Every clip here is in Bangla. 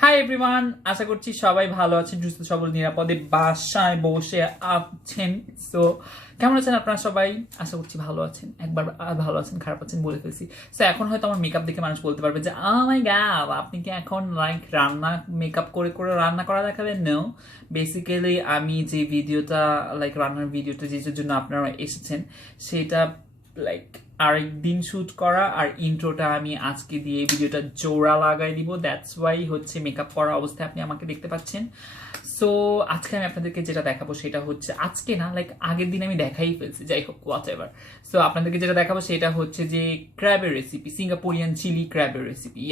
হাই এভরিওয়ান, আশা করছি সবাই ভালো আছেন, সুস্থ সবল নিরাপদে বাসায় বসে আছেন। সো কেমন আছেন আপনারা সবাই? আশা করছি ভালো আছেন। একবার ভালো আছেন খারাপ আছেন বলে ফেলছি। সো এখন হয়তো আমার মেকআপ দেখে মানুষ বলতে পারবে যে মাই গড, আপনি কি এখন রান্না মেকআপ করে করে রান্না করা দেখাবেন? নো, বেসিক্যালি আমি যে ভিডিওটা রান্নার ভিডিওটা যেটার জন্য আপনারা এসেছেন সেটা আরেকদিন শুট করা, আর ইন্ট্রোটা আমি আজকে দিয়ে ভিডিওটা জোড়া লাগাই দিব। দ্যাটস ওয়াই হচ্ছে মেকআপ করা অবস্থায় আপনি আমাকে দেখতে পাচ্ছেন। সো আজকে আমি আপনাদেরকে যেটা দেখাবো সেটা হচ্ছে, আজকে না আগের দিন আমি দেখাই ফেলছি, যাই হোক হোয়াট এভার। সো আপনাদেরকে যেটা দেখাবো সেটা হচ্ছে যে ক্র্যাবের রেসিপি, সিঙ্গাপুরিয়ান চিলি ক্র্যাবের রেসিপি।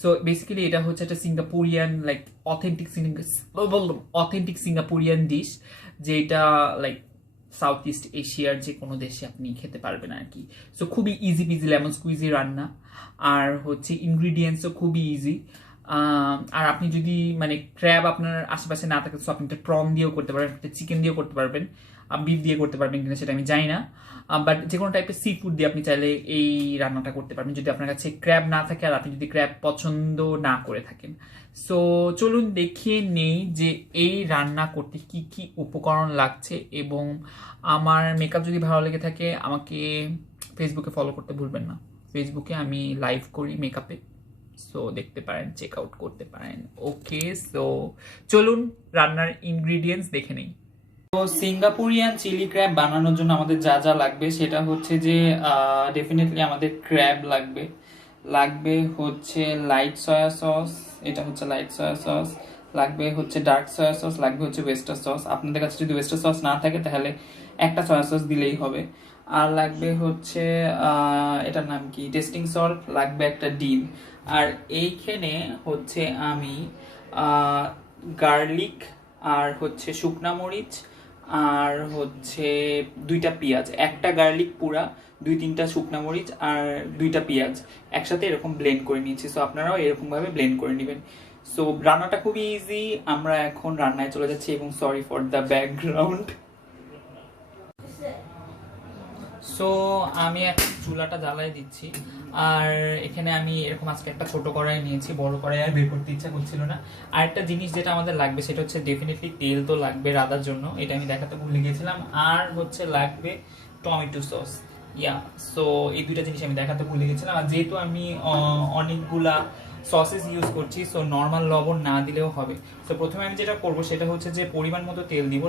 সো বেসিক্যালি এটা হচ্ছে একটা সিঙ্গাপুরিয়ান অথেন্টিক সিঙ্গাপুরিয়ান ডিশ, যেটা সাউথ ইস্ট এশিয়ার যে কোনো দেশে আপনি খেতে পারবেন আর কি। সো খুবই ইজি পিজি লেমন স্কুইজি রান্না, আর হচ্ছে ইনগ্রিডিয়েন্টসও খুবই ইজি। আর আপনি যদি ক্র্যাব আপনার আশেপাশে না থাকে, সো আপনি একটা প্রন দিয়েও করতে পারবেন, একটা চিকেন দিয়েও করতে পারবেন, বিফ দিয়ে করতে পারবেন কিনা সেটা আমি জানি না, বাট যে কোনো টাইপের সি ফুড দিয়ে আপনি চাইলে এই রান্নাটা করতে পারবেন যদি আপনার কাছে ক্র্যাব না থাকে আর আপনি যদি ক্র্যাব পছন্দ না করে থাকেন। সো চলুন দেখিয়ে নেই যে এই রান্না করতে কি কি উপকরণ লাগছে, এবং আমার মেকআপ যদি ভালো লেগে থাকে আমাকে ফেসবুকে ফলো করতে ভুলবেন না। ফেসবুকে আমি লাইভ করি মেকআপে, সো দেখতে পারেন, চেক আউট করতে পারেন। ওকে, সো চলুন রান্নার ইনগ্রিডিয়েন্টস দেখে নেই। তো সিঙ্গাপুরিয়ান চিলি ক্র্যাব বানানোর জন্য আমাদের যা যা লাগবে সেটা হচ্ছে যে ডেফিনেটলি আমাদের ক্র্যাব লাগবে হচ্ছে লাইট সয়া সস, এটা হচ্ছে লাইট সয়া সস, লাগবে হচ্ছে ডার্ক সয়া সস, লাগবে হচ্ছে ওয়েস্টার সস। আপনাদের কাছে যদি ওয়েস্টার সস না থাকে তাহলে একটা সয়া সস দিলেই হবে। আর লাগবে হচ্ছে এটার নাম কি, টেস্টিং সল্ট, লাগবে একটা ডিম। আর এইখানে হচ্ছে আমি গার্লিক আর হচ্ছে শুকনা মরিচ আর হচ্ছে 2টা পেঁয়াজ, একটা গার্লিক পুরা, 2-3টা শুকনা মরিচ আর 2টা পেঁয়াজ একসাথে এরকম ব্লেন্ড করে নিয়েছি। সো আপনারাও এরকম ভাবে ব্লেন্ড করে নেবেন। সো রান্নাটা খুবই ইজি। আমরা এখন রান্নায় চলে যাচ্ছি, এবং sorry for the background. So আমি এখন চুলাটা জ্বালাই দিচ্ছি, আর এখানে আমি এরকম আজকে একটা ছোট কড়াই নিয়েছি, বড় কড়াই আর বের করতে ইচ্ছা করছিল না। আর একটা জিনিস যেটা আমাদের লাগবে সেটা হচ্ছে ডেফিনেটলি তেল তো লাগবে রান্নার জন্য, এটা আমি দেখাতে ভুলে গেছিলাম। আর হচ্ছে লাগবে টমেটো সস। সো এই দুইটা জিনিস আমি দেখাতে ভুলে গেছিলাম। আর যেহেতু আমি অনেকগুলা সসেস ইউজ করছি, সো নর্মাল লবণ না দিলেও হবে। সো প্রথমে আমি যেটা করবো সেটা হচ্ছে যে পরিমাণ মতো তেল দিব,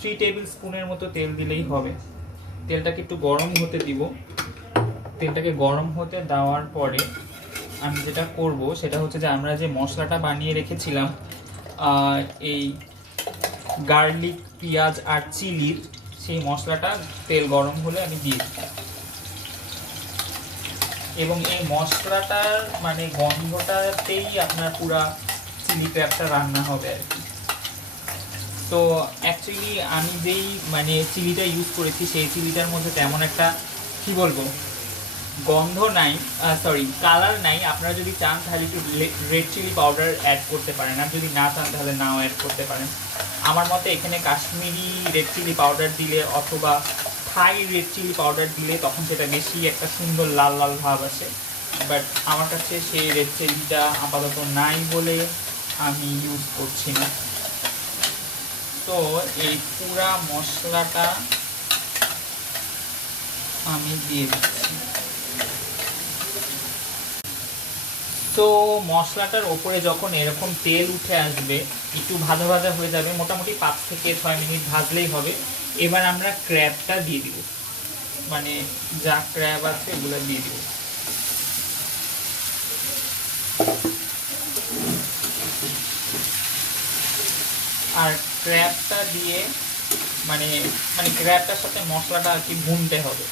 3 টেবিল স্পুনের মতো তেল দিলেই হবে। তেলটাকে একটু গরম হতে দিব। তেলটাকে গরম হতে দেওয়ার পরে আমি যেটা করব সেটা হচ্ছে যে আমরা যে মশলাটা বানিয়ে রেখেছিলাম এই গার্লিক, পেঁয়াজ আর চিলির, সেই মশলাটা তেল গরম হলে আমি দিয়ে দিই, এবং এই মশলাটার গন্ধটাতেই আপনার পুরা চিলি ক্র্যাবটা রান্না হবে আর কি। তো অ্যাকচুয়ালি আমি যেই চিলিটা ইউজ করেছি সেই চিলিটার মধ্যে তেমন একটা কি বলবো গন্ধ নাই, কালার নাই। আপনারা যদি চান তাহলে একটু রেড চিলি পাউডার অ্যাড করতে পারেন, আর যদি না চান তাহলে নাও অ্যাড করতে পারেন। আমার মতে এখানে কাশ্মীরি রেড চিলি পাউডার দিলে অথবা থাই রেড চিলি পাউডার দিলে তখন সেটা বেশি একটা সুন্দর লাল লাল ভাব আসে, বাট আমার কাছে সেই রেড চিলিটা আপাতত নাই বলে আমি ইউজ করছি না। তো এই পুরা মশলাটা আমি দিয়ে দিচ্ছি। তো মশলাটার ওপরে যখন এরকম তেল উঠে আসবে, একটু ভাজা ভাজা হয়ে যাবে, মোটামুটি 5 থেকে 6 মিনিট ভাজলেই হবে। এবার আমরা ক্র্যাবটা দিয়ে দিব, যা ক্র্যাব আছে এগুলো দিয়ে দিব। আর ক্র্যাবটা দিয়ে ক্র্যাবটার সাথে মশলাটা আর কি ভুনতে হবে,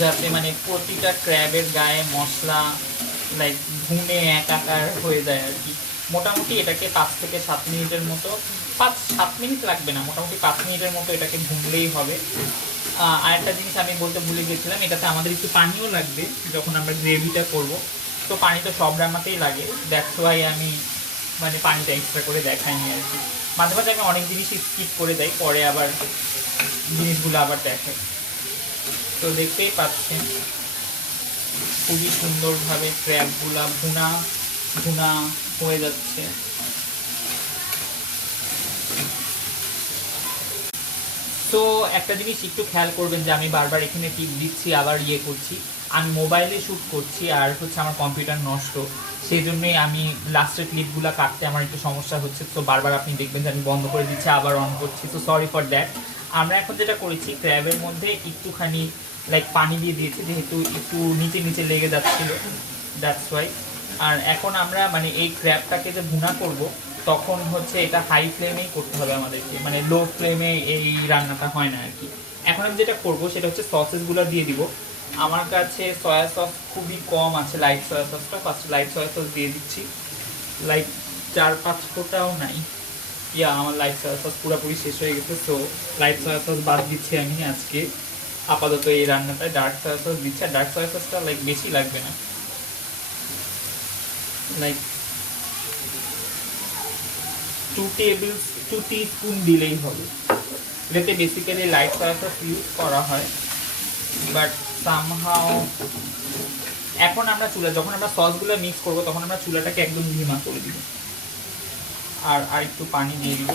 যাতে প্রতিটা ক্র্যাবের গায়ে মশলা ভুনে একাকার হয়ে যায় আর কি। মোটামুটি এটাকে 5 থেকে 7 মিনিটের মতো, 5-7 মিনিট লাগবে না, মোটামুটি 5 মিনিটের মতো এটাকে ভুনলেই হবে। আর একটা জিনিস আমি বলতে ভুলে গেছিলাম, এটাতে আমাদের একটু পানিও লাগবে যখন আমরা গ্রেভিটা করব। তো পানি তো সব রান্নাতেই লাগে, দ্যাটস ওয়াই আমি পানিটা এক্সট্রা করে দেখাইনি আর কি। মাঝে মাঝে আমি অনেক জিনিস স্কিপ করে দেই, পরে আবার জিনিসগুলো আবার দেখাই। তো দেখতেই পাচ্ছেন খুবই সুন্দরভাবে ক্র্যাবগুলা ভুনা ভুনা হয়ে যাচ্ছে। তো একটা জিনিস একটু খেয়াল করবেন যে আমি বারবার এখানে টিপ দিচ্ছি আবার করছি, আমি মোবাইলে শ্যুট করছি আর হচ্ছে আমার কম্পিউটার নষ্ট, সেই জন্যই আমি লাস্টের ক্লিপগুলো কাটতে আমার একটু সমস্যা হচ্ছে। তো বারবার আপনি দেখবেন যে আমি বন্ধ করে দিচ্ছি আবার অন করছি, তো সরি ফর দ্যাট। আমরা এখন যেটা করেছি, ক্র্যাবের মধ্যে একটুখানি পানি দিয়ে দিয়েছি, যেহেতু একটু নিচে নিচে লেগে যাচ্ছিল, দ্যাটস ওয়াই। আর এখন আমরা এই ক্র্যাবটাকে যে ভুনা করব, তখন হচ্ছে এটা হাই ফ্লেমেই করতে হবে আমাদেরকে, লো ফ্লেমে এই রান্নাটা হয় না আর কি। এখন আমি যেটা করব সেটা হচ্ছে সসেসগুলো দিয়ে দিব। আমার কাছে সয়া সস খুবই কম আছে, লাইট সয়া সসটা, ফার্স্ট লাইট সয়া সস দিয়ে দিচ্ছি, 4-5 ফোঁটাও নাই, আমার লাইট সয়া সস পুরোপুরি শেষ হয়ে গেছে। সো লাইট সয়া সস বাদ দিচ্ছি আমি আজকে আপাতত এই রান্নাটায়, ডার্ক সয়া সস দিচ্ছি। আর ডার্ক সয়া সসটা বেশি লাগবে না, 2 টিস্পুন দিলেই হবে। এটাতে basically light soya sauce use করা হয়, বাট সামহাও এখন আমরা যখন আমরা সসগুলো মিক্স করবো তখন আমরা চুলাটাকে একদম ধিমা করে দিব, আর একটু পানি দিয়ে দিব।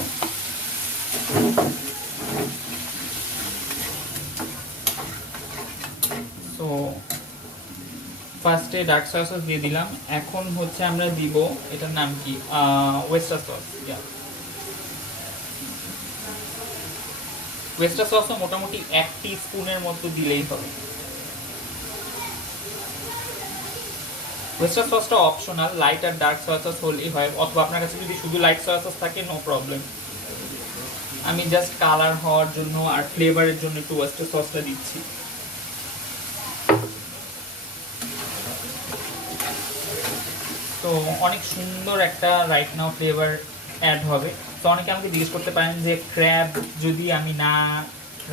তো ফার্স্টে ডার্ক সয়া সস দিয়ে দিলাম, এখন হচ্ছে আমরা দিব, এটার নাম কি, ওয়েস্টার সস। ওয়েস্টার সসও মোটামুটি 1 টিস্পুনের মতো দিলেই হবে। ওয়েস্টার সসটা অপশনাল, লাইট আর ডার্ক সয়া সস হলেই হয়, অথবা আপনার কাছে যদি শুধু লাইট সয়া সস থাকে নো প্রবলেম। আমি জাস্ট কালার হওয়ার জন্য আর ফ্লেভারের জন্য একটু ওয়েস্টার সসটা দিচ্ছি। তো অনেক সুন্দর একটা রাইট নাও ফ্লেভার অ্যাড হবে। তো অনেকে আমাকে জিজ্ঞেস করতে পারেন যে ক্র্যাব যদি আমি না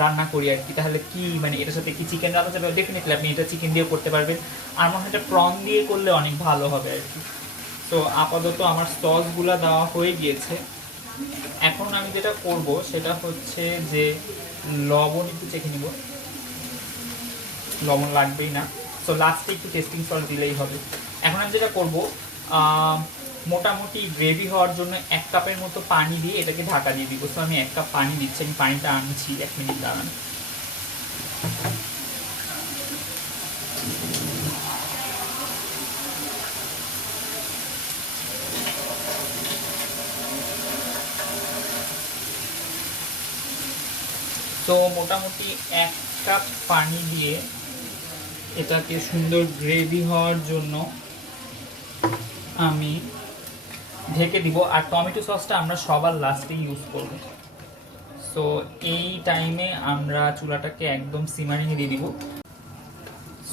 রান্না করি আর কি, তাহলে কি এটার সাথে কি চিকেন রান্না যাবে? ডেফিনেটলি আপনি এটা চিকেন দিয়েও করতে পারবেন, আর মনে হয় এটা প্রন দিয়ে করলে অনেক ভালো হবে আর কি। তো আপাতত আমার সসগুলো দেওয়া হয়ে গিয়েছে। এখন আমি যেটা করব সেটা হচ্ছে যে লবণ একটু চেখে নিব, লবণ লাগবেই না, সো লাস্টে একটু টেস্টিং সল্ট দিলেই হবে। এখন আমি যেটা করব, মোটামুটি গ্রেভি হওয়ার জন্য 1 কাপের মতো পানি দিয়ে এটাকে ঢাকা দিয়ে দিব। তো আমি 1 কাপ পানি দিচ্ছি, আমি পানিটা আনছি, 1 মিনিট দাঁড়ান। তো মোটামুটি 1 কাপ পানি দিয়ে এটাকে সুন্দর গ্রেভি হওয়ার জন্য আমি ঢেকে দিব। আর টমেটো সসটা আমরা সবার লাস্টে ইউজ করব। সো এই টাইমে আমরা চুলাটাকে একদম সিমারিংয়ে দিয়ে দিব।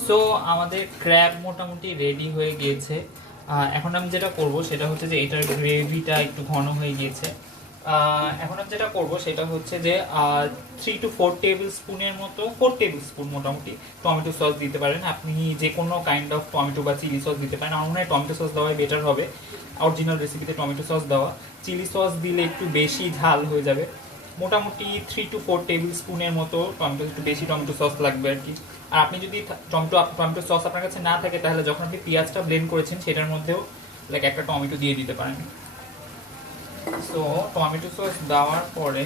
সো আমাদের ক্র্যাব মোটামুটি রেডি হয়ে গিয়েছে। এখন আমি যেটা করব সেটা হচ্ছে যে এটার গ্রেভিটা একটু ঘন হয়ে গিয়েছে। এখন আমি যেটা করব সেটা হচ্ছে যে 3 to 4 টেবিল স্পুনের মতো, 4 টেবিল স্পুন মোটামুটি টমেটো সস দিতে পারেন। আপনি যে কোনো কাইন্ড অফ টমেটো বা চিলি সস দিতে পারেন। আমার মনে হয় টমেটো সস দেওয়াই বেটার হবে, অরিজিনাল রেসিপিতে টমেটো সস দেওয়া। চিলি সস দিলে একটু বেশি ঝাল হয়ে যাবে। মোটামুটি 3 to 4 টেবিল স্পুনের মতো টমেটো, একটু বেশি টমেটো সস লাগবে আর কি। আর আপনি যদি টমেটো সস আপনার কাছে না থাকে, তাহলে যখন আপনি পেঁয়াজটা ব্লেন্ড করেছেন সেটার মধ্যেও একটা টমেটো দিয়ে দিতে পারেন। সো টমেটো সস দেওয়ার পরে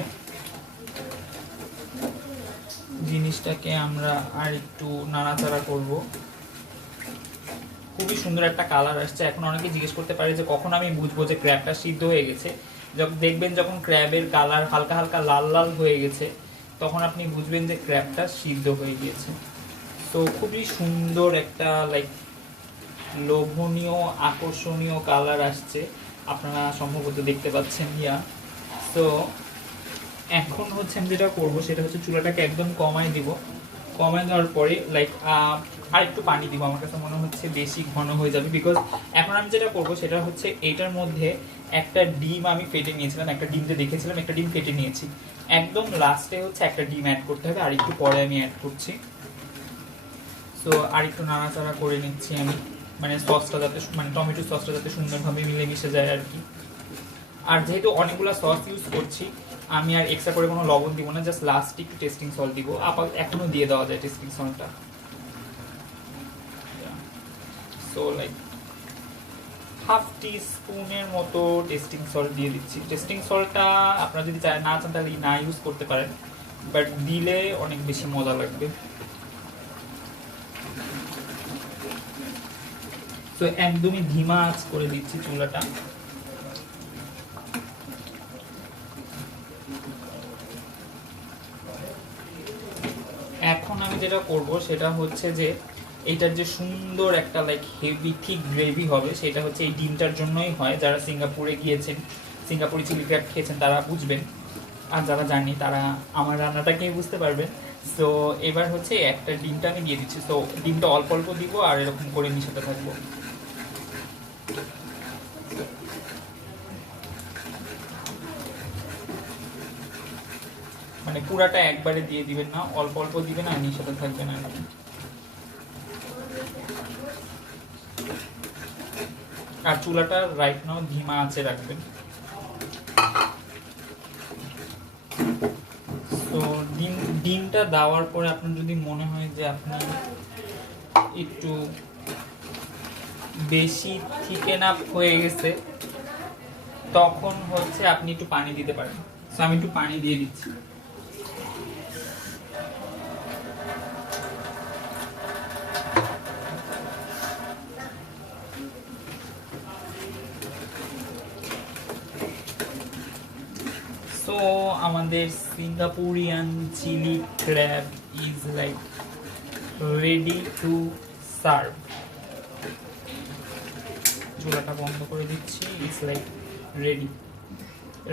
জিনিসটাকে আমরা আর একটু নাড়াচাড়া করব। খুবই সুন্দর একটা কালার আসছে। এখন অনেকে জিজ্ঞেস করতে পারে যে কখন আমি বুঝবো যে ক্র্যাবটা সিদ্ধ হয়ে গেছে। দেখবেন যখন ক্র্যাবের কালার হালকা হালকা লাল লাল হয়ে গেছে, তখন আপনি বুঝবেন যে ক্র্যাবটা সিদ্ধ হয়ে গিয়েছে। তো খুবই সুন্দর একটা লোভনীয় আকর্ষণীয় কালার আসছে, আপনারা সম্ভবত দেখতে পাচ্ছেন। তো এখন হচ্ছে আমি যেটা করবো সেটা হচ্ছে চুলাটাকে একদম কমাই দিব। কমাই দেওয়ার পরে আর একটু পানি দিব, আমার কাছে মনে হচ্ছে বেশি ঘন হয়ে যাবে। বিকজ এখন আমি যেটা করবো সেটা হচ্ছে এইটার মধ্যে একটা ডিম আমি ফেটে নিয়েছিলাম, একটা ডিম যে দেখেছিলাম একটা ডিম ফেটে নিয়েছি। একদম লাস্টে হচ্ছে একটা ডিম অ্যাড করতে হবে, আর একটু পরে আমি অ্যাড করছি। তো আর একটু নাড়াচাড়া করে নিচ্ছি আমি, সসটা যাতে টমেটো সসটা যাতে সুন্দরভাবে মিলেমিশে যায় আর কি। আর যেহেতু অনেকগুলো সস ইউজ করছি, আমি আর এক্সট্রা করে কোনো লবণ দিব না, জাস্ট লাস্টে একটু টেস্টিং সল্ট দিব। এখনো দিয়ে দেওয়া যায় টেস্টিং সল্টটা। সো লাইক হাফ টি স্পুনের মতো টেস্টিং সল্ট দিয়ে দিচ্ছি। টেস্টিং সল্টটা আপনারা যদি না চান তাহলে না ইউজ করতে পারেন, বাট দিলে অনেক বেশি মজা লাগবে। তো একদমই ধিমা আঁচ করে দিচ্ছি চুলাটা। এখন আমি যেটা করব সেটা হচ্ছে যে এইটার যে সুন্দর একটা লাইক হেভি থিক গ্রেভি হবে সেটা হচ্ছে এই ডিমটার জন্যই হয়। যারা সিঙ্গাপুরে গিয়েছেন, সিঙ্গাপুরি চিলি ক্র্যাব খেয়েছেন তারা বুঝবেন, আর যারা জানি তারা আমার রান্নাটাকেই বুঝতে পারবেন। সো এবার হচ্ছে একটা ডিমটা আমি দিয়ে দিচ্ছি। তো ডিমটা অল্প অল্প দিব আর এরকম করে মিশাতে থাকবো। মানে পুরাটা একবারে দিয়ে দিবেন না, অল্প অল্প দিবেন আর মিশাতে থাকবেন আর কি। আর চুলাটা রাইট নাও ধিমা আঁচে রাখবেন। তো ডিমটা দেওয়ার পরে আপনার যদি মনে হয় যে আপনি একটু বেশি থিকেন আপ হয়ে গেছে, তখন হচ্ছে আপনি একটু পানি দিতে পারেন। তো আমি একটু পানি দিয়ে দিচ্ছি। So আমাদের Singaporean chilli crab is like ready to serve. চুলাটা বন্ধ করে দিচ্ছি। It's like ready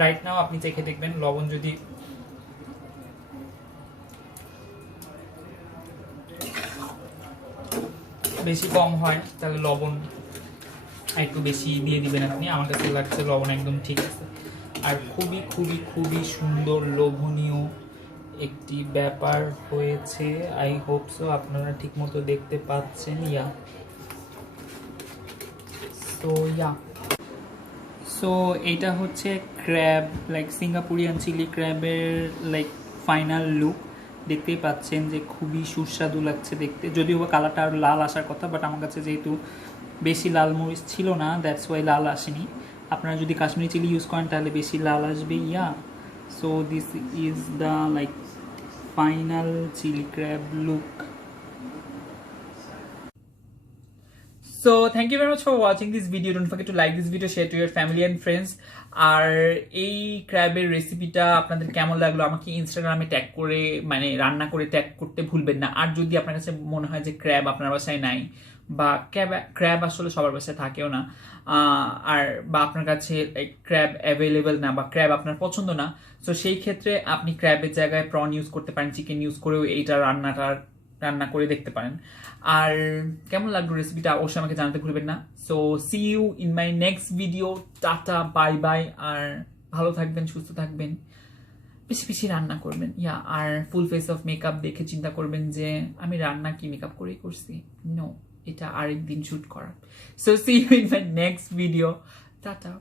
right now. আপনি চেখে দেখবেন, লবণ যদি বেশি কম হয় তাহলে লবণ একটু বেশি দিয়ে দিবেন আপনি। আমার কাছে লাগছে লবণ একদম ঠিক আছে। আর খুবই খুবই খুবই সুন্দর লোভনীয় একটি ব্যাপার হয়েছে। আই হোপ সো আপনারা ঠিক মতো দেখতে পাচ্ছেন। সো এইটা হচ্ছে ক্র্যাব, লাইক সিঙ্গাপুরিয়ান চিলি ক্র্যাবের লাইক ফাইনাল লুক। দেখতেই পাচ্ছেন যে খুবই সুস্বাদু লাগছে দেখতে, যদিও কালারটা আর লাল আসার কথা, বাট আমার কাছে যেহেতু বেশি লাল মরিচ ছিল না, দ্যাটস ওয়াই লাল আসেনি। আপনারা যদি কাশ্মীরি চিলি ইউজ করেন তাহলে বেশি লাল আসবে। So this is the like final chilli crab look. So thank you very much for watching this video. Don't forget to like this video, share to your family and friends. আর এই ক্র্যাবের রেসিপিটা আপনাদের কেমন লাগলো আমাকে ইনস্টাগ্রামে ট্যাগ করে, মানে রান্না করে ট্যাগ করতে ভুলবেন না। আর যদি আপনার কাছে মনে হয় যে ক্র্যাব আপনার বাসায় নাই, বা ক্র্যাব আসলে সবার বাসায় থাকেও না, আর বা আপনার কাছে ক্র্যাব অ্যাভেলেবেল না, বা ক্র্যাব আপনার পছন্দ না, সো সেই ক্ষেত্রে আপনি ক্র্যাবের জায়গায় প্রন ইউজ করতে পারেন, চিকেন ইউজ করেও এইটা রান্না করে দেখতে পারেন। আর কেমন লাগলো রেসিপিটা অবশ্যই আমাকে জানাতে ভুলবেন না। So see you in my next video. টাটা, বাই বাই। আর ভালো থাকবেন, সুস্থ থাকবেন, বেশি বেশি রান্না করবেন। আর ফুল ফেস অফ মেকআপ দেখে চিন্তা করবেন যে আমি রান্না কি মেকআপ করেই করছি। নো, এটা আরেকদিন শুট করা। So see you in my next video. Tata.